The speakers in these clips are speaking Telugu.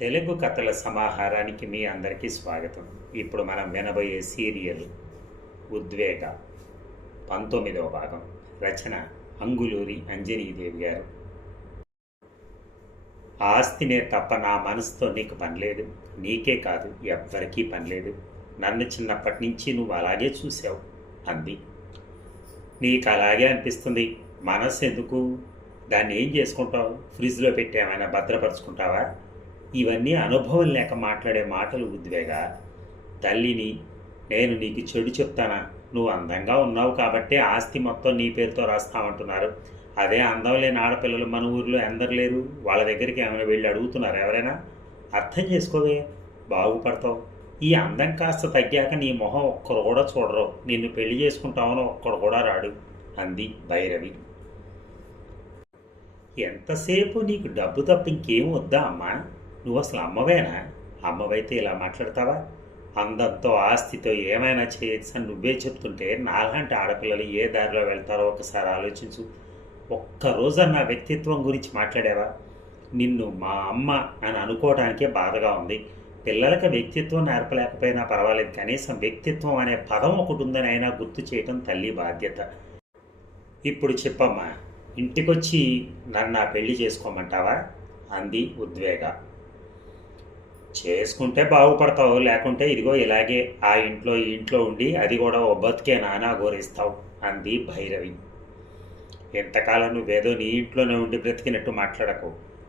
తెలుగు కథల సమాహారానికి మీ అందరికీ స్వాగతం. ఇప్పుడు మనం వినబోయే సీరియల్ ఉద్వేగ పంతొమ్మిదవ భాగం. రచన అంగులూరి అంజనీదేవి గారు. ఆస్తినే తప్ప నా మనసుతో నీకు పనిలేదు నీకే కాదు ఎవ్వరికీ పనిలేదు నన్ను చిన్నప్పటి నుంచి నువ్వు అలాగే చూసావు అంది. నీకు అలాగే అనిపిస్తుంది. మనసు ఎందుకు దాన్ని ఏం చేసుకుంటావు? ఫ్రిడ్జ్లో పెట్టి ఏమైనా భద్రపరుచుకుంటావా? ఇవన్నీ అనుభవం లేక మాట్లాడే మాటలు ఉద్వేగా. తల్లిని నేను నీకు చెడు చెప్తానా? నువ్వు అందంగా ఉన్నావు కాబట్టే ఆస్తి మొత్తం నీ పేరుతో రాస్తామంటున్నారు. అదే అందం లేని ఆడపిల్లలు మన ఊర్లో ఎందరు లేరు. వాళ్ళ దగ్గరికి ఏమైనా వెళ్ళి అడుగుతున్నారు ఎవరైనా? అర్థం చేసుకోవే. బాగుపడతావు. ఈ అందం కాస్త తగ్గాక నీ మొహం ఒక్కరు కూడా చూడరు. నిన్ను పెళ్ళి చేసుకుంటామని ఒక్కడు కూడా రాడు. అంది భైరవి. ఎంతసేపు నీకు డబ్బు తప్ప ఇంకేం వద్దా అమ్మా? నువ్వు అసలు అమ్మవేనా? అమ్మవైతే ఇలా మాట్లాడతావా? అందంతో ఆస్తితో ఏమైనా చేయొచ్చు అని నువ్వే చెప్తుంటే నాలాంటి ఆడపిల్లలు ఏ దారిలో వెళ్తారో ఒకసారి ఆలోచించు. ఒక్కరోజన్న వ్యక్తిత్వం గురించి మాట్లాడావా? నిన్ను మా అమ్మ అని అనుకోవడానికే బాధగా ఉంది. పిల్లలకి వ్యక్తిత్వం నేర్పలేకపోయినా పర్వాలేదు కనీసం వ్యక్తిత్వం అనే పదం ఒకటి ఉందని అయినా గుర్తు చేయటం తల్లి బాధ్యత. ఇప్పుడు చెప్పమ్మా ఇంటికొచ్చి నన్ను నా పెళ్ళి చేసుకోమంటావా? అంది ఉద్వేగ. చేసుకుంటే బాగుపడతావు లేకుంటే ఇదిగో ఇలాగే ఆ ఇంట్లో ఈ ఇంట్లో ఉండి అది కూడా ఓ బతికే నానా గోరిస్తావు అంది భైరవి. ఎంతకాలం నువ్వేదో నీ ఇంట్లోనే ఉండి బ్రతికినట్టు మాట్లాడకు.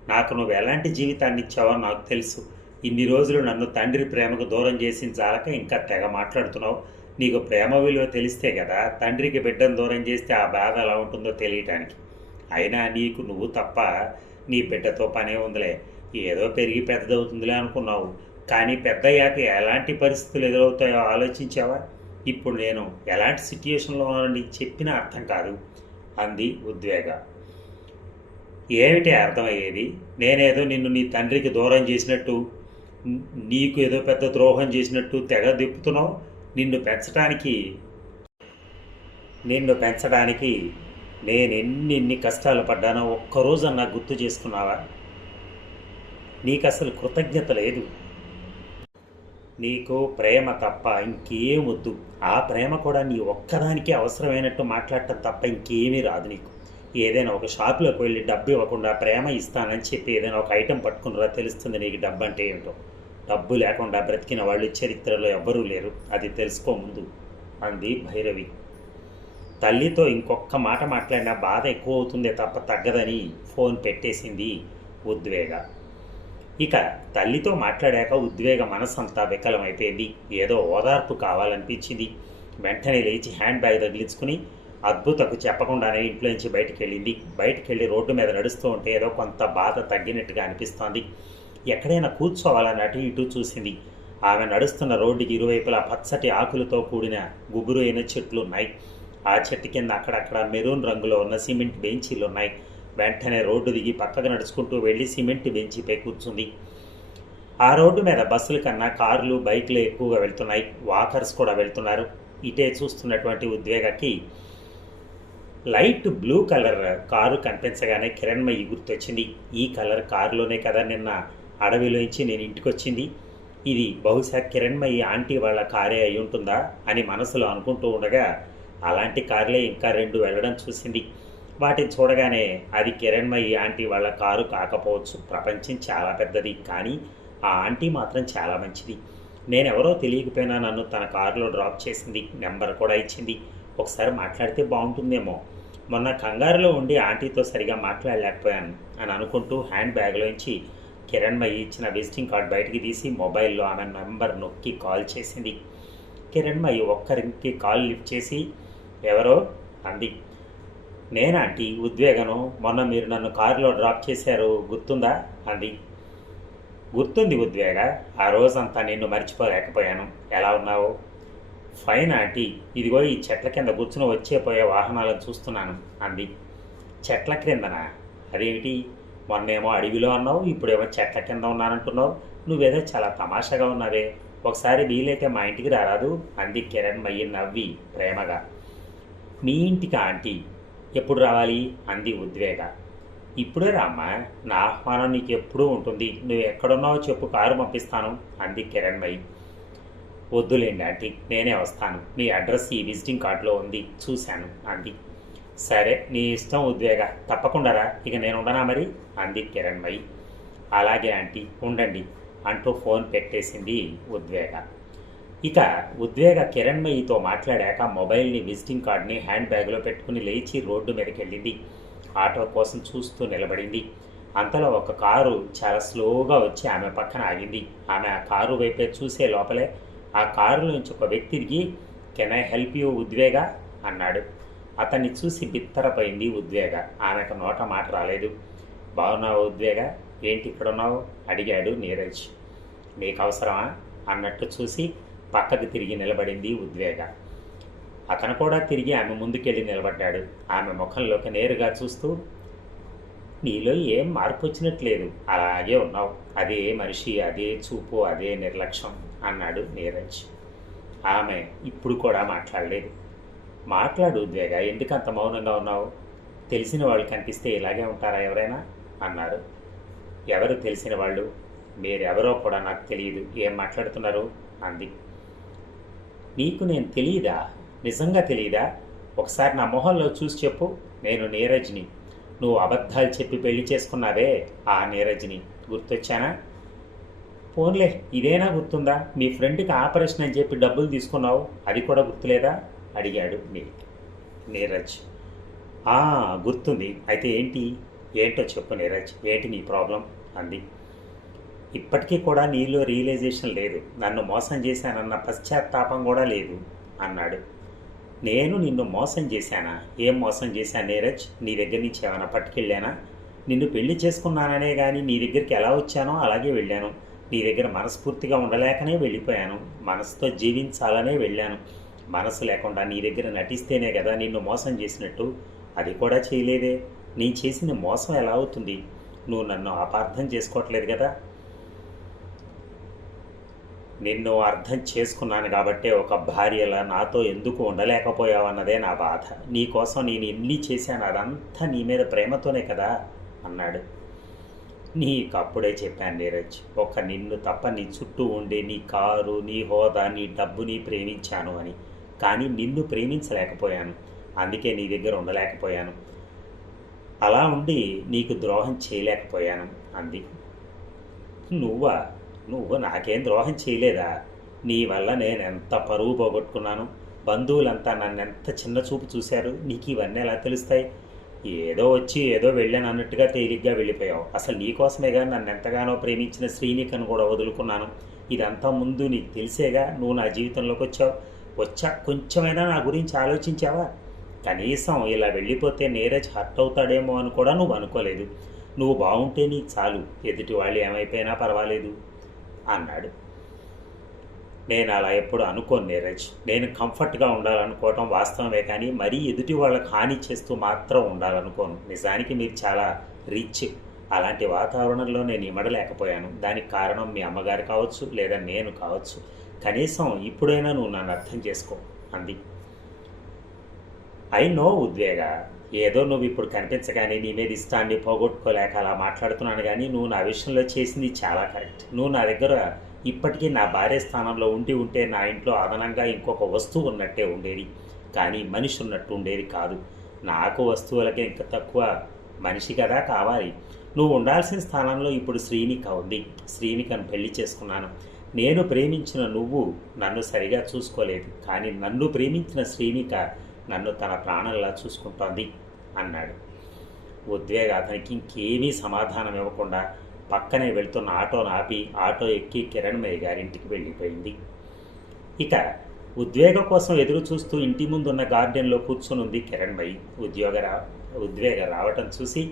నాకు నువ్వు ఎలాంటి జీవితాన్ని ఇచ్చావో నాకు తెలుసు. ఇన్ని రోజులు నన్ను తండ్రి ప్రేమకు దూరం చేసిన చాలక ఇంకా తెగ మాట్లాడుతున్నావు. నీకు ప్రేమ విలువ తెలిస్తే కదా తండ్రికి బిడ్డను దూరం చేస్తే ఆ బాధ ఎలా ఉంటుందో తెలియటానికి. అయినా నీకు నువ్వు తప్ప నీ బిడ్డతో పనే ఉందిలే. ఏదో పెరిగి పెద్దదవుతుందిలే అనుకున్నావు. కానీ పెద్దయ్యాక ఎలాంటి పరిస్థితులు ఎదురవుతాయో ఆలోచించావా? ఇప్పుడు నేను ఎలాంటి సిట్యుయేషన్లో ఉన్నానని చెప్పినా అర్థం కాదు అంది ఉద్వేగ. ఏమిటి అర్థమయ్యేది? నేనేదో నిన్ను నీ తండ్రికి దూరం చేసినట్టు నీకు ఏదో పెద్ద ద్రోహం చేసినట్టు తెగ దిప్పుతున్నావు నిన్ను పెంచడానికి నిన్ను పెంచడానికి నేను ఎన్ని ఎన్ని కష్టాలు పడ్డానో ఒక్కరోజన్నా గుర్తు చేసుకున్నావా? నీకు అసలు కృతజ్ఞత లేదు. నీకు ప్రేమ తప్ప ఇంకేం వద్దు. ఆ ప్రేమ కూడా నీ ఒక్కదానికి అవసరమైనట్టు మాట్లాడటం తప్ప ఇంకేమీ రాదు నీకు. ఏదైనా ఒక షాప్లోకి వెళ్ళి డబ్బు ఇవ్వకుండా ప్రేమ ఇస్తానని చెప్పి ఏదైనా ఒక ఐటెం పట్టుకున్నరా తెలుస్తుంది నీకు డబ్బు అంటే ఏమిటో. డబ్బు లేకుండా బ్రతికిన వాళ్ళు చరిత్రలో ఎవ్వరూ లేరు. అది తెలుసుకో ముందు అంది భైరవి. తల్లితో ఇంకొక మాట మాట్లాడినా బాధ ఎక్కువ అవుతుందే తప్ప తగ్గదని ఫోన్ పెట్టేసింది ఉద్వేగ. ఇక తల్లితో మాట్లాడాక ఉద్వేగ మనసంతా వికలమైపోయింది. ఏదో ఓదార్పు కావాలనిపించింది. వెంటనే లేచి హ్యాండ్ బ్యాగ్ తగిలించుకుని అద్భుతకు చెప్పకుండానే ఇంట్లో నుంచి బయటికి వెళ్ళింది. బయటికి వెళ్ళి రోడ్డు మీద నడుస్తూ ఉంటే ఏదో కొంత బాధ తగ్గినట్టుగా అనిపిస్తోంది. ఎక్కడైనా కూర్చోవాలని అటు ఇటు చూసింది. ఆమె నడుస్తున్న రోడ్డుకి ఇరువైపులా పచ్చటి ఆకులతో కూడిన గుబురు అయిన చెట్లు ఉన్నాయి ఆ చెట్టు కింద అక్కడక్కడ మెరూన్ రంగులో ఉన్న సిమెంట్ బెంచీలు ఉన్నాయి వెంటనే రోడ్డు దిగి పక్కకు నడుచుకుంటూ వెళ్ళి సిమెంట్ బెంచిపై కూర్చుంది. ఆ రోడ్డు మీద బస్సుల కన్నా కార్లు బైక్లు ఎక్కువగా వెళ్తున్నాయి. వాకర్స్ కూడా వెళ్తున్నారు. ఇటే చూస్తున్నటువంటి ఉద్వేగకి లైట్ బ్లూ కలర్ కారు కనిపించగానే కిరణ్మయి గుర్తొచ్చింది. ఈ కలర్ కారులోనే కదా నిన్న అడవిలోంచి నేను ఇంటికి వచ్చింది ఇది బహుశా కిరణ్మయి ఆంటీ వాళ్ళ కారే అయి ఉంటుందా అని మనసులో అనుకుంటూ ఉండగా అలాంటి కార్లే ఇంకా రెండు వెళ్ళడం చూసింది. వాటిని చూడగానే అది కిరణ్మయి ఆంటీ వాళ్ళ కారు కాకపోవచ్చు. ప్రపంచం చాలా పెద్దది కానీ ఆ ఆంటీ మాత్రం చాలా మంచిది. నేనెవరో తెలియకపోయినా నన్ను తన కారులో డ్రాప్ చేసింది నెంబర్ కూడా ఇచ్చింది. ఒకసారి మాట్లాడితే బాగుంటుందేమో. మొన్న కంగారులో ఉండి ఆంటీతో సరిగా మాట్లాడలేకపోయాను అని అనుకుంటూ హ్యాండ్ బ్యాగ్లోంచి కిరణ్మయి ఇచ్చిన విజిటింగ్ కార్డ్ బయటికి తీసి మొబైల్లో ఆమె నెంబర్ నొక్కి కాల్ చేసింది. కిరణ్మయి ఒక్కరికి కాల్ లిఫ్ట్ చేసి ఎవరో? అంది. నేనాంటి ఉద్వేగను? మొన్న మీరు నన్ను కారులో డ్రాప్ చేశారు. గుర్తుందా అంది గుర్తుంది ఉద్వేగ. ఆ రోజంతా నిన్ను మర్చిపోలేకపోయాను. ఎలా ఉన్నావు? Fine aunty. ఇదిగో ఈ చెట్ల కింద కూర్చుని వచ్చే పోయే వాహనాలను చూస్తున్నాను అంది. చెట్ల క్రిందనా? అదేమిటి? మొన్నేమో అడవిలో అన్నావు ఇప్పుడేమో చెట్ల కింద ఉన్నానంటున్నావు. నువ్వేదో చాలా తమాషాగా ఉన్నావే. ఒకసారి వీలైతే మా ఇంటికి రారాదు అంది కిరణ్ మయ్యి నవ్వి ప్రేమగా. మీ ఇంటికి ఆంటీ? ఎప్పుడు రావాలి? అంది ఉద్వేగ. ఇప్పుడే రామ్మా నా ఆహ్వానం నీకు ఎప్పుడూ ఉంటుంది. నువ్వు ఎక్కడున్నావో చెప్పు కారు పంపిస్తాను అంది కిరణ్మయి వద్దులేండి ఆంటీ నేనే వస్తాను. మీ అడ్రస్ ఈ విజిటింగ్ కార్డులో ఉంది చూశాను అంది. సరే నీ ఇష్టం ఉద్వేగ తప్పకుండా రా ఇక నేను ఉండనా మరి? అంది కిరణ్మయి అలాగే ఆంటీ ఉండండి అంటూ ఫోన్ పెట్టేసింది ఉద్వేగ. ఇక ఉద్వేగ కిరణ్మయితో మాట్లాడాక మొబైల్ని విజిటింగ్ కార్డ్ని హ్యాండ్ బ్యాగ్లో పెట్టుకుని లేచి రోడ్డు మీదకి వెళ్ళింది ఆటో కోసం చూస్తూ నిలబడింది. అంతలో ఒక కారు చాలా స్లోగా వచ్చి ఆమె పక్కన ఆగింది. ఆమె ఆ కారు వైపే చూసే లోపలే ఆ కారులో నుంచి ఒక వ్యక్తి దిగి కెన్ ఐ హెల్ప్ యూ ఉద్వేగ? అన్నాడు. అతన్ని చూసి బిత్తరపోయింది ఉద్వేగ. ఆమెకు నోట మాట రాలేదు. బాగున్నావు ఉద్వేగ? ఏంటి ఇక్కడ ఉన్నావు అడిగాడు నీరజ్. నీకు అవసరమా? అన్నట్టు చూసి పక్కకు తిరిగి నిలబడింది ఉద్వేగ. అతను కూడా తిరిగి ఆమె ముందుకెళ్ళి నిలబడ్డాడు. ఆమె ముఖంలోకి నేరుగా చూస్తూ నీలో ఏం మార్పు వచ్చినట్లేదు అలాగే ఉన్నావు. అదే మనిషి అదే చూపు అదే నిర్లక్ష్యం అన్నాడు నీరజ్. ఆమె ఇప్పుడు కూడా మాట్లాడలేదు. మాట్లాడు ఉద్వేగ. ఎందుకు అంత మౌనంగా ఉన్నావు? తెలిసిన వాళ్ళు కనిపిస్తే ఇలాగే ఉంటారా ఎవరైనా? అన్నారు. ఎవరు తెలిసిన వాళ్ళు? మీరెవరో కూడా నాకు తెలియదు ఏం మాట్లాడుతున్నారు? అంది. నీకు నేను తెలియదా నిజంగా తెలియదా ఒకసారి నా మొహంలో చూసి చెప్పు. నేను నీరజ్ని. నువ్వు అబద్ధాలు చెప్పి పెళ్ళి చేసుకున్నావే ఆ నీరజ్ని. గుర్తొచ్చానా? ఫోన్లే ఇదేనా గుర్తుందా? మీ ఫ్రెండ్కి ఆపరేషన్ అని చెప్పి డబ్బులు తీసుకున్నావు. అది కూడా గుర్తులేదా? అడిగాడు నీ నీరజ్. గుర్తుంది. అయితే ఏంటి? ఏంటో చెప్పు నీరజ్. ఏంటి నీ ప్రాబ్లం? అంది. ఇప్పటికీ కూడా నీలో రియలైజేషన్ లేదు. నన్ను మోసం చేశానన్న పశ్చాత్తాపం కూడా లేదు అన్నాడు. నేను నిన్ను మోసం చేశానా? ఏం మోసం చేశాను నీరజ్? నీ దగ్గర నుంచి ఏమైనా పట్టుకెళ్ళానా? నిన్ను పెళ్ళి చేసుకున్నాననే కానీ నీ దగ్గరికి ఎలా వచ్చానో అలాగే వెళ్ళాను. నీ దగ్గర మనస్ఫూర్తిగా ఉండలేకనే వెళ్ళిపోయాను. మనసుతో జీవించాలనే వెళ్ళాను. మనసు లేకుండా నీ దగ్గర నటిస్తేనే కదా నిన్ను మోసం చేసినట్టు. అది కూడా చేయలేదే. నేను చేసిన మోసం ఎలా అవుతుంది? నువ్వు నన్ను అపార్థం చేసుకోవట్లేదు కదా? నిన్ను అర్థం చేసుకున్నాను కాబట్టే ఒక భార్యలా నాతో ఎందుకు ఉండలేకపోయావన్నదే నా బాధ. నీ కోసం నేను ఎన్ని చేశాను అదంతా నీ మీద ప్రేమతోనే కదా? అన్నాడు. నీకు అప్పుడే చెప్పాను నీరజ్ ఒక నిన్ను తప్ప నీ చుట్టూ ఉండే నీ కారు నీ హోదా నీ డబ్బుని ప్రేమించాను అని. కానీ నిన్ను ప్రేమించలేకపోయాను. అందుకే నీ దగ్గర ఉండలేకపోయాను. అలా ఉండి నీకు ద్రోహం చేయలేకపోయాను అంది. నువ్వా? నువ్వు నాకేం ద్రోహం చేయలేదా? నీ వల్ల నేను ఎంత పరువు పోగొట్టుకున్నాను? బంధువులంతా నన్ను ఎంత చిన్న చూపు చూశారు? నీకు ఇవన్నీ ఎలా తెలుస్తాయి? ఏదో వచ్చి ఏదో వెళ్ళాను అన్నట్టుగా తేలిగ్గా వెళ్ళిపోయావు. అసలు నీకోసమేగా నన్ను ఎంతగానో ప్రేమించిన శ్రీనికను కూడా వదులుకున్నాను. ఇదంతా ముందు నీకు తెలిసేగా నువ్వు నా జీవితంలోకి వచ్చావు. వచ్చా కొంచెమైనా నా గురించి ఆలోచించావా? కనీసం ఇలా వెళ్ళిపోతే నీరజ్ హర్ట్ అవుతాడేమో అని కూడా నువ్వు అనుకోలేదు. నువ్వు బాగుంటే నీకు చాలు. ఎదుటి వాళ్ళు ఏమైపోయినా పర్వాలేదు. అన్నాడు. నేను అలా ఎప్పుడు అనుకోను నీరజ్ నేను కంఫర్ట్గా ఉండాలనుకోవటం వాస్తవమే కానీ మరీ ఎదుటి వాళ్ళకి హాని చేస్తూ మాత్రం ఉండాలనుకోను. నిజానికి మీరు చాలా రిచ్. అలాంటి వాతావరణంలో నేను ఇమడలేకపోయాను దానికి కారణం మీ అమ్మగారు కావచ్చు లేదా నేను కావచ్చు. కనీసం ఇప్పుడైనా నువ్వు నన్ను అర్థం చేసుకో అంది. ఐ నో ఉద్వేగ ఏదో నువ్వు ఇప్పుడు కనిపించగానే నీ మీద ఇష్టాన్ని పోగొట్టుకోలేక అలా మాట్లాడుతున్నాను కానీ నువ్వు నా విషయంలో చేసింది చాలా కరెక్ట్. నువ్వు నా దగ్గర ఇప్పటికీ నా భార్య స్థానంలో ఉండి ఉంటే నా ఇంట్లో అదనంగా ఇంకొక వస్తువు ఉన్నట్టే ఉండేది. కానీ మనిషి ఉన్నట్టు ఉండేది కాదు. నాకు వస్తువులకే ఇంకా తక్కువ మనిషి కదా కావాలి. నువ్వు ఉండాల్సిన స్థానంలో ఇప్పుడు శ్రీనిక ఉంది. శ్రీనికను పెళ్ళి చేసుకున్నాను. నేను ప్రేమించిన నువ్వు నన్ను సరిగా చూసుకోలేదు. కానీ నన్ను ప్రేమించిన శ్రీనిక నన్ను తన ప్రాణంలా చూసుకుంటోంది అన్నాడు. ఉద్వేగ అతనికి ఇంకేమీ సమాధానం ఇవ్వకుండా పక్కనే వెళ్తున్న ఆటోను ఆపి ఆటో ఎక్కి కిరణ్మయ్య గారింటికి వెళ్ళిపోయింది. ఇక ఉద్వేగం కోసం ఎదురు చూస్తూ ఇంటి ముందున్న గార్డెన్లో కూర్చునుంది కిరణ్మయి ఉద్యోగ రా ఉద్వేగ రావటం చూసి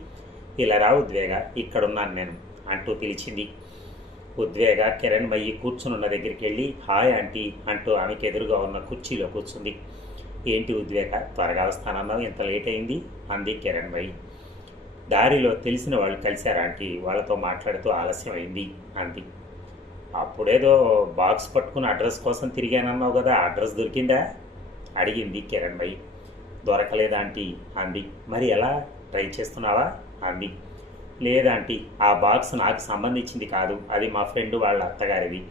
ఇలా రా ఉద్వేగ ఇక్కడున్నాను నేను అంటూ పిలిచింది. ఉద్వేగ కిరణ్మయ్యి కూర్చునున్న దగ్గరికి వెళ్ళి హాయ్ ఆంటీ అంటూ ఆమెకు ఎదురుగా ఉన్న కుర్చీలో కూర్చుంది. ఏంటి ఉద్వేగ? త్వరగా వస్తానన్నావు ఎంత లేట్ అయింది? అంది కిరణ్మయి దారిలో తెలిసిన వాళ్ళు కలిశారు ఆంటీ. వాళ్ళతో మాట్లాడుతూ ఆలస్యం అయింది అంది. అప్పుడేదో బాక్స్ పట్టుకుని అడ్రస్ కోసం తిరిగానన్నావు కదా అడ్రస్ దొరికిందా? అడిగింది కిరణ్మయి దొరకలేదా ఆంటీ? అంది. మరి ఎలా? ట్రై చేస్తున్నావా? అంది. లేదాంటీ ఆ బాక్స్ నాకు సంబంధించింది కాదు. అది మా ఫ్రెండ్ వాళ్ళ అత్తగారిది.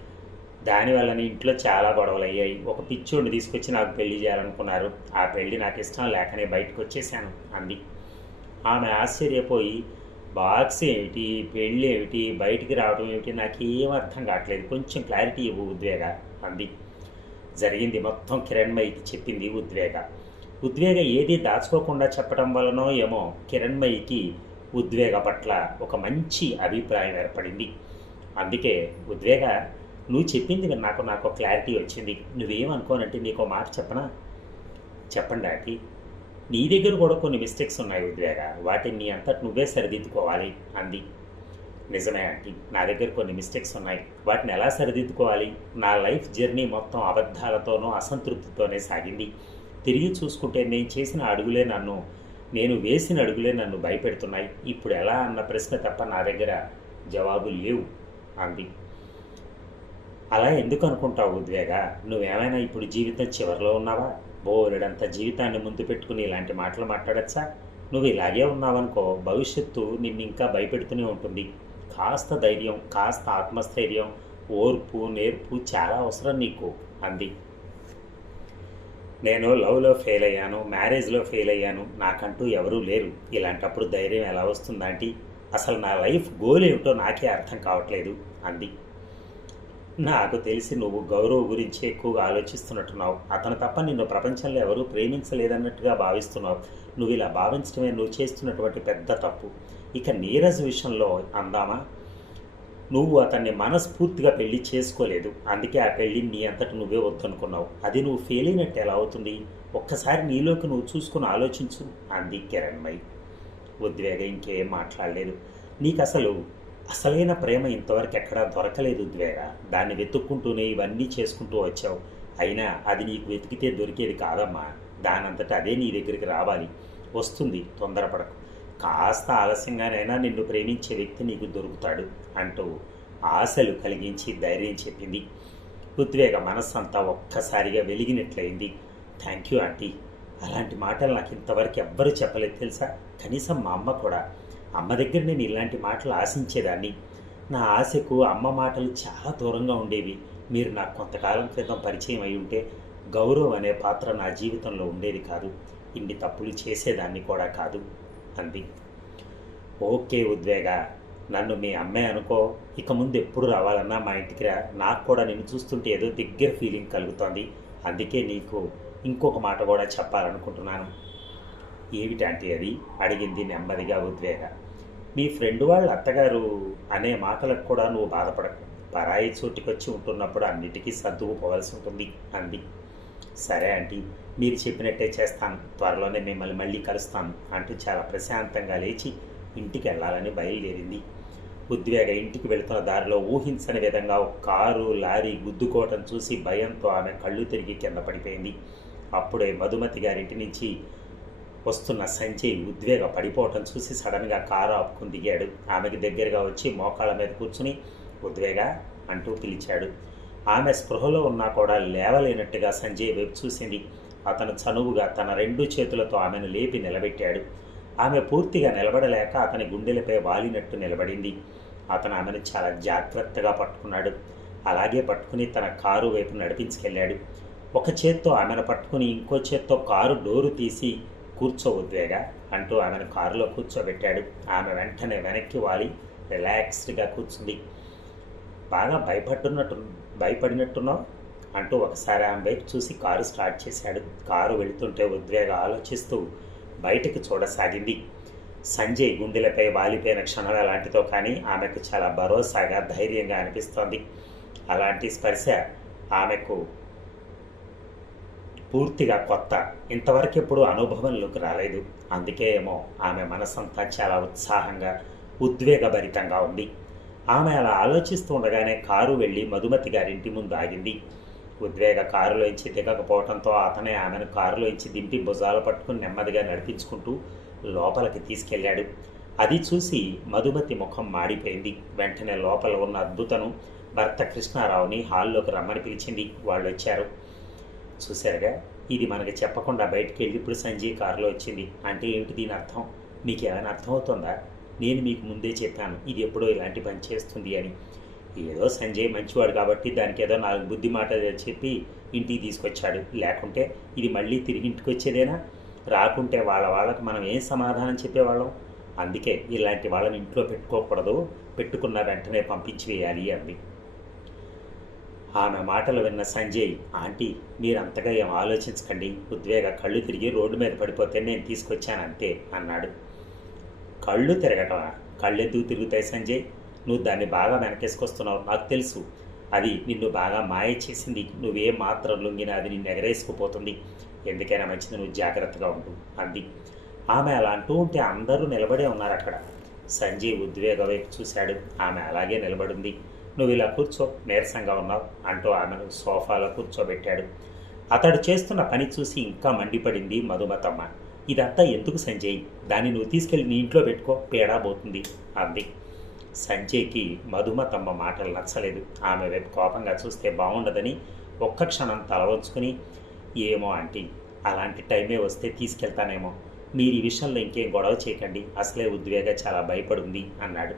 దానివల్ల నీ ఇంట్లో చాలా గొడవలు అయ్యాయి. ఒక పిచ్చోడిని తీసుకొచ్చి నాకు పెళ్ళి చేయాలనుకున్నారు. ఆ పెళ్ళి నాకు ఇష్టం లేకనే బయటకు వచ్చేసాను అంది. ఆమె ఆశ్చర్యపోయి బాక్స్ ఏమిటి? పెళ్ళి ఏమిటి? బయటికి రావడం ఏమిటి? నాకు అర్థం కావట్లేదు. కొంచెం క్లారిటీ ఇవ్వు ఉద్వేగ అంది. జరిగింది మొత్తం కిరణ్మయికి చెప్పింది ఉద్వేగ. ఉద్వేగ ఏది దాచుకోకుండా చెప్పడం వలనో ఏమో కిరణ్మయికి ఉద్వేగ పట్ల ఒక మంచి అభిప్రాయం ఏర్పడింది. అందుకే ఉద్వేగ నువ్వు చెప్పింది నాకు నాకు క్లారిటీ వచ్చింది. నువ్వేమనుకోనంటే నీకు మాట చెప్పనా? చెప్పండి ఆంటీ. నీ దగ్గర కూడా కొన్ని మిస్టేక్స్ ఉన్నాయి ఉద్వేగ. వాటిని నీ అంతటి నువ్వే సరిదిద్దుకోవాలి అంది. నిజమే ఆంటీ. నా దగ్గర కొన్ని మిస్టేక్స్ ఉన్నాయి. వాటిని ఎలా సరిదిద్దుకోవాలి? నా లైఫ్ జర్నీ మొత్తం అబద్ధాలతోనూ అసంతృప్తితోనే సాగింది. తిరిగి చూసుకుంటే నేను చేసిన అడుగులే నన్ను నేను వేసిన అడుగులే నన్ను భయపెడుతున్నాయి. ఇప్పుడు ఎలా అన్న ప్రశ్న తప్ప నా దగ్గర జవాబులు లేవు అంది. అలా ఎందుకు అనుకుంటావు ఉద్వేగ? నువ్వేమైనా ఇప్పుడు జీవితం చివరిలో ఉన్నావా? బోరెడంత జీవితాన్ని ముందు పెట్టుకుని ఇలాంటి మాటలు మాట్లాడచ్చా? నువ్వు ఇలాగే ఉన్నావనుకో భవిష్యత్తు నిన్ను ఇంకా భయపెడుతూనే ఉంటుంది. కాస్త ధైర్యం కాస్త ఆత్మస్థైర్యం ఓర్పు నేర్పు చాలా అవసరం నీకు అంది. నేను లవ్లో ఫెయిల్ అయ్యాను మ్యారేజ్లో ఫెయిల్ అయ్యాను నాకంటూ ఎవరూ లేరు. ఇలాంటప్పుడు ధైర్యం ఎలా వస్తుందంటే అసలు నా లైఫ్ గోల్ ఏమిటో నాకే అర్థం కావట్లేదు అంది. నాకు తెలిసి నువ్వు గౌరవ్ గురించి ఎక్కువగా ఆలోచిస్తున్నట్టున్నావు. అతను తప్ప నిన్ను ప్రపంచంలో ఎవరూ ప్రేమించలేదన్నట్టుగా భావిస్తున్నావు. నువ్వు ఇలా భావించడమే నువ్వు చేస్తున్నటువంటి పెద్ద తప్పు. ఇక నీరజ్ విషయంలో అందామా? నువ్వు అతన్ని మనస్ఫూర్తిగా పెళ్ళి చేసుకోలేదు. అందుకే ఆ పెళ్ళి నీ అంతటి నువ్వే వద్దనుకున్నావు. అది నువ్వు ఫెయిల్ అయినట్టు ఎలా అవుతుంది? ఒక్కసారి నీలోకి నువ్వు చూసుకుని ఆలోచించు అంది కిరణ్మయి. ఉద్వేగం ఇంకేం మాట్లాడలేదు. నీకు అసలు అసలైన ప్రేమ ఇంతవరకు ఎక్కడా దొరకలేదు ఉద్వేగ. దాన్ని వెతుక్కుంటూనే ఇవన్నీ చేసుకుంటూ వచ్చావు. అయినా అది నీకు వెతికితే దొరికేది కాదమ్మా. దానంతట అదే నీ దగ్గరికి రావాలి. వస్తుంది తొందరపడకు. కాస్త ఆలస్యంగానైనా నిన్ను ప్రేమించే వ్యక్తి నీకు దొరుకుతాడు అంటూ ఆశలు కలిగించి ధైర్యం చెప్పింది. ఉద్వేగ మనస్సంతా ఒక్కసారిగా వెలిగినట్లయింది. Thank you aunty. అలాంటి మాటలు నాకు ఇంతవరకు ఎవ్వరూ చెప్పలేదు తెలుసా? కనీసం మా అమ్మ కూడా. అమ్మ దగ్గర నేను ఇలాంటి మాటలు ఆశించేదాన్ని. నా ఆశకు అమ్మ మాటలు చాలా దూరంగా ఉండేవి. మీరు నాకు కొంతకాలం క్రితం పరిచయం అయి ఉంటే గౌరవ్ అనే పాత్ర నా జీవితంలో ఉండేది కాదు. ఇన్ని తప్పులు చేసేదాన్ని కూడా కాదు అంది. ఓకే ఉద్వేగ నన్ను మీ అమ్మాయి అనుకో. ఇక ముందు ఎప్పుడు రావాలన్నా మా ఇంటికి రా. నాకు కూడా నిన్ను చూస్తుంటే ఏదో దగ్గర ఫీలింగ్ కలుగుతోంది. అందుకే నీకు ఇంకొక మాట కూడా చెప్పాలనుకుంటున్నాను. ఏమిటంటే అది? అడిగింది నెమ్మదిగా ఉద్వేగ. మీ ఫ్రెండ్ వాళ్ళ అత్తగారు అనే మాటలకు కూడా నువ్వు బాధపడకు. పరాయి చోటికొచ్చి ఉంటున్నప్పుడు అన్నిటికీ సర్దుకుపోవాల్సి ఉంటుంది అంది. సరే ఆంటీ మీరు చెప్పినట్టే చేస్తాను. త్వరలోనే మిమ్మల్ని మళ్ళీ కలుస్తాను అంటూ చాలా ప్రశాంతంగా లేచి ఇంటికి వెళ్ళాలని బయలుదేరింది. ఉద్వేగ ఇంటికి వెళుతున్న దారిలో ఊహించని విధంగా ఒక కారు లారీ గుద్దుకోవటం చూసి భయంతో ఆమె కళ్ళు తిరిగి కింద పడిపోయింది. అప్పుడే మధుమతి గారింటి నుంచి వస్తున్న సంజయ్ ఉద్వేగ పడిపోవటం చూసి సడన్గా కారు ఆపుకుని దిగాడు. ఆమెకి దగ్గరగా వచ్చి మోకాళ్ళ మీద కూర్చుని ఉద్వేగ అంటూ పిలిచాడు. ఆమె స్పృహలో ఉన్నా కూడా లేవలేనట్టుగా సంజయ్ వైపు చూసింది. అతను చనువుగా తన రెండు చేతులతో ఆమెను లేపి నిలబెట్టాడు. ఆమె పూర్తిగా నిలబడలేక అతని గుండెలపై వాలినట్టు నిలబడింది. అతను ఆమెను చాలా జాగ్రత్తగా పట్టుకున్నాడు. అలాగే పట్టుకుని తన కారు వైపు నడిపించుకెళ్ళాడు. ఒక చేత్తో ఆమెను పట్టుకుని ఇంకో చేత్తో కారు డోరు తీసి కూర్చోవద్వేగా అంటూ ఆమెను కారులో కూర్చోబెట్టాడు. ఆమె వెంటనే వెనక్కి వాలి. రిలాక్స్డ్గా కూర్చుంది. బాగా భయపడుతున్నట్టు భయపడినట్టున్నావు? అంటూ ఒకసారి ఆమె వైపు చూసి కారు స్టార్ట్ చేశాడు. కారు వెళుతుంటే ఉద్వేగ ఆలోచిస్తూ బయటకు చూడసాగింది. సంజయ్ గుండెలపై వాలిపోయిన క్షణం ఎలాంటిదో కానీ ఆమెకు చాలా భరోసాగా ధైర్యంగా అనిపిస్తోంది. అలాంటి స్పర్శ ఆమెకు పూర్తిగా కొత్త. ఇంతవరకు ఎప్పుడు అనుభవంలోకి రాలేదు. అందుకే ఏమో ఆమె మనసంతా చాలా ఉత్సాహంగా ఉద్వేగభరితంగా ఉంది. ఆమె అలా ఆలోచిస్తూ ఉండగానే కారు వెళ్ళి మధుమతి గారింటి ముందు ఆగింది. ఉద్వేగ కారులోంచి దిగకపోవడంతో అతనే ఆమెను కారులోంచి దింపి భుజాలు పట్టుకుని నెమ్మదిగా నడిపించుకుంటూ లోపలికి తీసుకెళ్ళాడు. అది చూసి మధుమతి ముఖం మాడిపోయింది. వెంటనే లోపల ఉన్న అద్భుతను భర్త కృష్ణారావుని హాల్లోకి రమ్మని పిలిచింది. వాళ్ళు వచ్చారు చూశారుగా? ఇది మనకి చెప్పకుండా బయటికి వెళ్ళి ఇప్పుడు సంజయ్ కారులో వచ్చింది. అంటే ఏమిటి దీని అర్థం? మీకు ఏమైనా అర్థమవుతుందా? నేను మీకు ముందే చెప్పాను ఇది ఎప్పుడో ఇలాంటి పని చేస్తుంది అని. ఏదో సంజయ్ మంచివాడు కాబట్టి దానికి ఏదో నాలుగు బుద్ధి మాటలు చెప్పి ఇంటికి తీసుకొచ్చాడు. లేకుంటే ఇది మళ్ళీ తిరిగి ఇంటికి వచ్చేదేనా? రాకుంటే వాళ్ళ వాళ్ళకి మనం ఏం సమాధానం చెప్పేవాళ్ళం? అందుకే ఇలాంటి వాళ్ళని ఇంట్లో పెట్టుకోకూడదు. పెట్టుకున్న వెంటనే పంపించి వేయాలి అంది. ఆమె మాటలు విన్న సంజయ్ ఆంటీ మీరు అంతగా ఏం ఆలోచించకండి. ఉద్వేగ కళ్ళు తిరిగి రోడ్డు మీద పడిపోతే నేను తీసుకొచ్చాను అంతే అన్నాడు. కళ్ళు తిరగటమా? కళ్ళెందుకు తిరుగుతాయి సంజయ్? నువ్వు దాన్ని బాగా వెనకేసుకొస్తున్నావు నాకు తెలుసు. అది నిన్ను బాగా మాయ చేసింది. నువ్వే మాత్రం లొంగినా అది నిన్ను ఎగరేసుకుపోతుంది. ఎందుకైనా మంచిది నువ్వు జాగ్రత్తగా ఉండు అంది. ఆమె అలా అంటూ ఉంటే అందరూ నిలబడే ఉన్నారు అక్కడ. సంజయ్ ఉద్వేగ వైపు చూశాడు. ఆమె అలాగే నిలబడింది. నువ్వు ఇలా కూర్చో నీరసంగా ఉన్నావు అంటూ ఆమెను సోఫాలో కూర్చోబెట్టాడు. అతడు చేస్తున్న పని చూసి ఇంకా మండిపడింది మధుమతమ్మ. ఇదంతా ఎందుకు సంజయ్? దాన్ని నువ్వు తీసుకెళ్ళి నీ ఇంట్లో పెట్టుకో పేడా పోతుంది అంది. సంజయ్కి మధుమతమ్మ మాటలు నచ్చలేదు. ఆమె వైపు కోపంగా చూస్తే బాగుండదని ఒక్క క్షణం తల వంచుకుని ఏమో ఆంటీ అలాంటి టైమే వస్తే తీసుకెళ్తానేమో. మీరు ఈ విషయంలో ఇంకేం గొడవ చేయకండి అసలే ఉద్వేగ చాలా భయపడుంది అన్నాడు.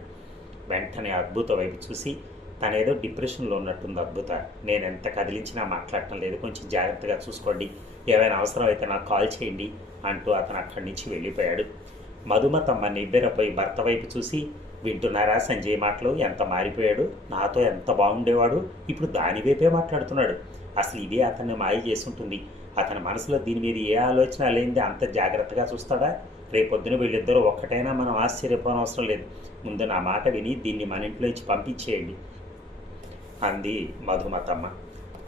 వెంటనే అద్భుత వైపు చూసి తనేదో డిప్రెషన్లో ఉన్నట్టుంది అద్భుత. నేను ఎంత కదిలించినా మాట్లాడటం లేదు. కొంచెం జాగ్రత్తగా చూసుకోండి. ఏమైనా అవసరం అయితే నాకు కాల్ చేయండి అంటూ అతను అక్కడి నుంచి వెళ్ళిపోయాడు. మధుమతమ్మ నిబ్బెరపోయి భర్త వైపు చూసి వింటున్నారా సంజయ్ మాటలు? ఎంత మారిపోయాడు? నాతో ఎంత బాగుండేవాడు? ఇప్పుడు దాని వైపే మాట్లాడుతున్నాడు. అసలు ఇదే అతన్ని మాయ చేసుంటుంది అతని మనసులో దీని మీద ఏ ఆలోచన లేనిది అంత జాగ్రత్తగా చూస్తాడా? రేపొద్దున వీళ్ళిద్దరూ ఒక్కటైనా మనం ఆశ్చర్యపోనవసరం లేదు. ముందు నా మాట విని దీన్ని మన ఇంట్లోంచి పంపించేయండి. అంది మధుమతమ్మ.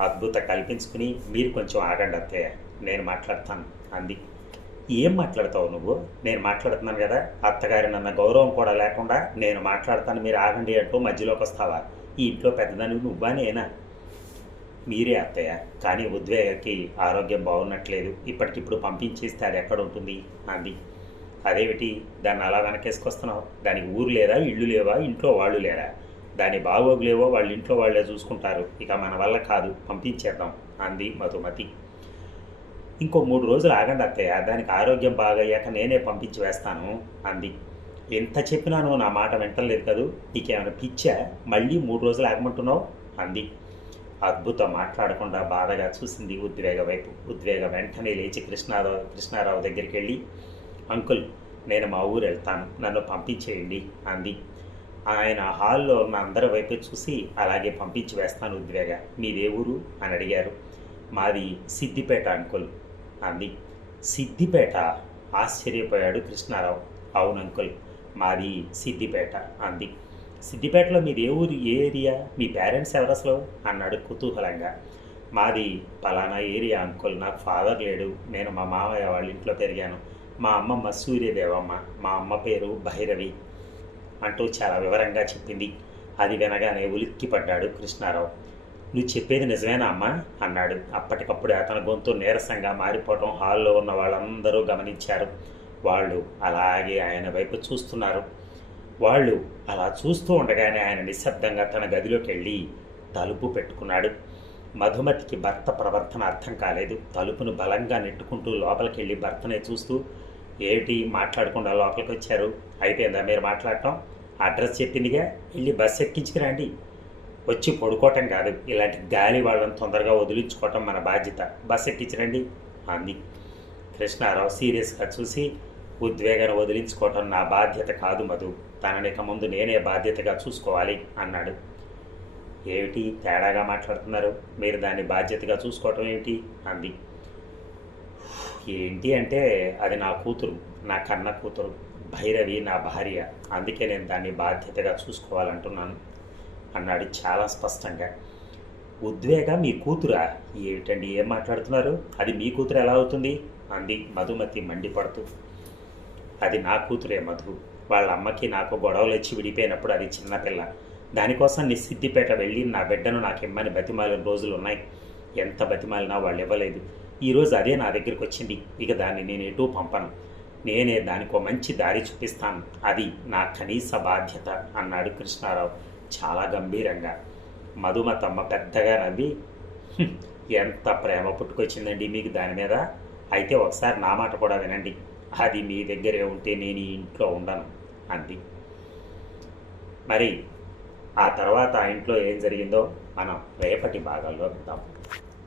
అద్భుత కల్పించుకుని మీరు కొంచెం ఆగండి అత్తయ్య నేను మాట్లాడతాను అంది. ఏం మాట్లాడతావు నువ్వు? నేను మాట్లాడుతున్నాను కదా అత్తగారి నన్న గౌరవం కూడా లేకుండా నేను మాట్లాడతాను మీరు ఆగండి అంటూ మధ్యలోకి వస్తావా? ఈ ఇంట్లో పెద్దదానికి నువ్వా నేనా? మీరే అత్తయ్య కానీ ఉద్వేగకి ఆరోగ్యం బాగున్నట్లేదు ఇప్పటికిప్పుడు పంపించేస్తే అది ఎక్కడ ఉంటుంది అంది. అదేమిటి దాన్ని అలా వెనకేసుకొస్తున్నావు? దానికి ఊరు లేదా ఇల్లు లేవా ఇంట్లో వాళ్ళు లేరా? దాని బాగోగులేవో వాళ్ళ ఇంట్లో వాళ్ళే చూసుకుంటారు. ఇక మన వల్ల కాదు పంపించేద్దాం అంది మధుమతి. ఇంకో మూడు రోజులు ఆగండి అత్తయ్య దానికి ఆరోగ్యం బాగయ్యాక నేనే పంపించి వేస్తాను అంది. ఎంత చెప్పినాను నా మాట వింటలేదు కదూ? నీకేమైనా పిచ్చా? మళ్ళీ మూడు రోజులు ఆగమంటున్నావు? అంది. అద్భుతం మాట్లాడకుండా బాధగా చూసింది ఉద్వేగ వైపు. ఉద్వేగ వెంటనే లేచి కృష్ణారావు కృష్ణారావు దగ్గరికి వెళ్ళి అంకుల్ నేను మా ఊరు వెళ్తాను. నన్ను పంపించేయండి అంది. ఆయన హాల్లో ఉన్న అందరి వైపు చూసి అలాగే పంపించి వేస్తాను ఉద్వేగ. మీదే ఊరు? అని అడిగారు. మాది సిద్దిపేట అంకుల్. అంది. సిద్దిపేట? ఆశ్చర్యపోయాడు కృష్ణారావు. అవును అంకుల్ మాది సిద్దిపేట అంది. సిద్దిపేటలో మీది ఏ ఊరు? ఏ ఏరియా? మీ పేరెంట్స్ ఎవరు అసలు? అన్నాడు కుతూహలంగా. మాది పలానా ఏరియా అంకుల్ నాకు ఫాదర్ లేడు. నేను మా మామయ్య వాళ్ళ ఇంట్లో పెరిగాను. మా అమ్మమ్మ సూర్యదేవమ్మ. మా అమ్మ పేరు భైరవి. అంటూ చాలా వివరంగా చెప్పింది. అది వినగానే ఉలిక్కిపడ్డాడు కృష్ణారావు. నువ్వు చెప్పేది నిజమేనా అమ్మా? అన్నాడు. అప్పటికప్పుడే అతని గొంతు నీరసంగా మారిపోవటం హాల్లో ఉన్న వాళ్ళందరూ గమనించారు. వాళ్ళు అలాగే ఆయన వైపు చూస్తున్నారు. వాళ్ళు అలా చూస్తూ ఉండగానే ఆయన నిశ్శబ్దంగా తన గదిలోకి వెళ్ళి తలుపు పెట్టుకున్నాడు. మధుమతికి భర్త ప్రవర్తన అర్థం కాలేదు. తలుపును బలంగా నెట్టుకుంటూ లోపలికి వెళ్ళి భర్తనే చూస్తూ ఏమిటి మాట్లాడకుండా లోపలికి వచ్చారు అయిపోయిందా? మీరు మాట్లాడటం? అడ్రస్ చెప్పిందిగా? వెళ్ళి బస్సు ఎక్కించుకురండి. వచ్చి పడుకోవటం కాదు. ఇలాంటి గాలి వాళ్ళని తొందరగా వదిలించుకోవటం మన బాధ్యత. బస్సు ఎక్కించరండి. అంది. కృష్ణారావు సీరియస్గా చూసి ఉద్వేగాన్ని వదిలించుకోవటం నా బాధ్యత కాదు మధు. తనని ఇక ముందు నేనే బాధ్యతగా చూసుకోవాలి అన్నాడు. ఏమిటి తేడాగా మాట్లాడుతున్నారు? మీరు దాన్ని బాధ్యతగా చూసుకోవటం ఏమిటి అంది. ఏంటి అంటే అది నా కూతురు నా కన్న కూతురు భైరవి నా భార్య. అందుకే నేను దాన్ని బాధ్యతగా చూసుకోవాలంటున్నాను అన్నాడు చాలా స్పష్టంగా. ఉద్వేగ మీ కూతురా? ఏమిటండి ఏం మాట్లాడుతున్నారు? అది మీ కూతురు ఎలా అవుతుంది? అంది మధుమతి మండిపడుతూ. అది నా కూతురే మధు. వాళ్ళ అమ్మకి నాకు గొడవలు వచ్చి విడిపోయినప్పుడు అది చిన్నపిల్ల దానికోసం నిస్సిద్దిపేట వెళ్ళి నా బిడ్డను నాకు ఇమ్మని బతిమాలిన రోజులు ఉన్నాయి ఎంత బతిమాలినా వాళ్ళు ఇవ్వలేదు ఈరోజు అదే నా దగ్గరికి వచ్చింది. ఇక దాన్ని నేను ఎటూ పంపను. నేనే దానికో మంచి దారి చూపిస్తాను. అది నా కనీస బాధ్యత అన్నాడు కృష్ణారావు చాలా గంభీరంగా. మధుమతమ్మ పెద్దగా నవ్వి ఎంత ప్రేమ పుట్టుకొచ్చిందండి మీకు దాని మీద? అయితే ఒకసారి నా మాట కూడా వినండి. అది మీ దగ్గరే ఉంటే నేను ఈ ఇంట్లో ఉండను అంది. మరి ఆ తర్వాత ఆ ఇంట్లో ఏం జరిగిందో మనం రేపటి భాగాల్లో విందాం.